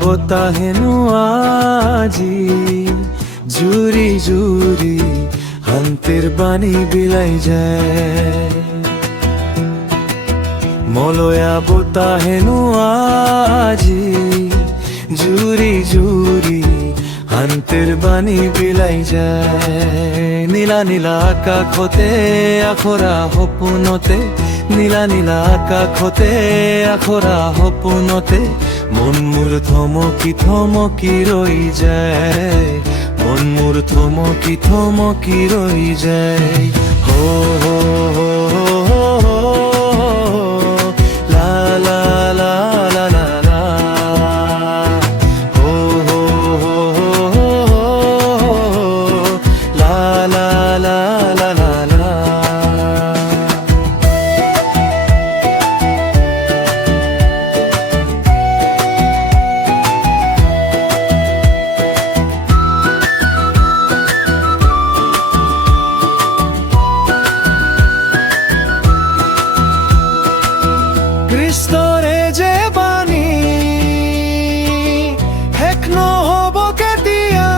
বতাহ হেনো আজি জুৰি জুৰি শান্তিৰ বাণী বিলাই যায়। মলয়া বতাহ হেনো আজি জুৰি জুৰি শান্তিৰ বাণী বিলাই যায়। নীলা নীলা আকাশতে আখৰা সপোনতে, নীলা নীলা আকাশতে আখৰা সপোনতে মন মোৰ থমকি থমকি ৰৈ যায়, মন মোৰ থমকি থমকি ৰৈ যায়। হো হো হো হো লা লা লা লা লা লা, হো হো হো লা লা লা লা লা লা। কৃষ্ণৰে যে বাণী শেষ নহব কেতিয়া,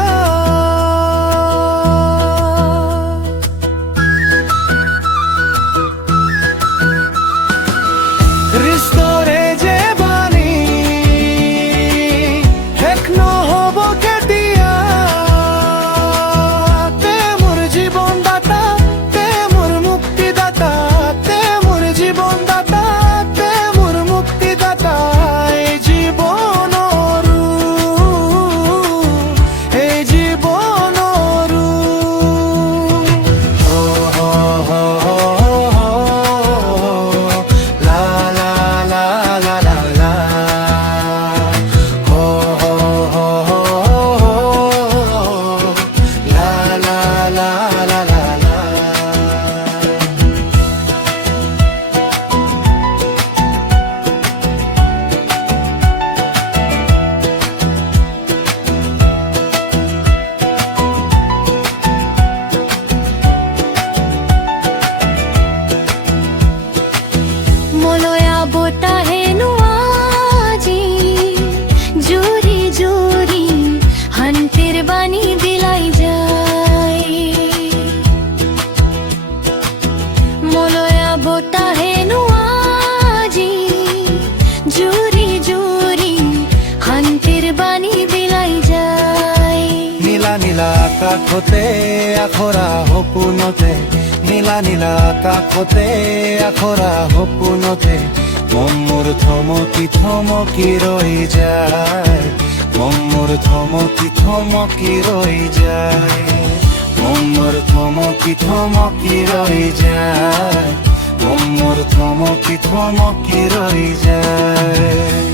কৃষ্ণৰে যে বাণী শেষ নহব কেতিয়া। তে মোৰ জীৱন দাতা, তে মোৰ মুক্তিদাতা, তে মোৰ জীৱন দাতা, নীলা আকাশতে আখৰা সপোনতে, নীলা নীলা আকাশতে আখৰা সপোনতে মন মোৰ থমকি থমকি ৰৈ যায়, মন মোৰ থমকি থমকি ৰৈ যায়, মন মোৰ থমকি থমকি ৰৈ যায়, মন মোৰ থমকি থমকি ৰৈ যায়।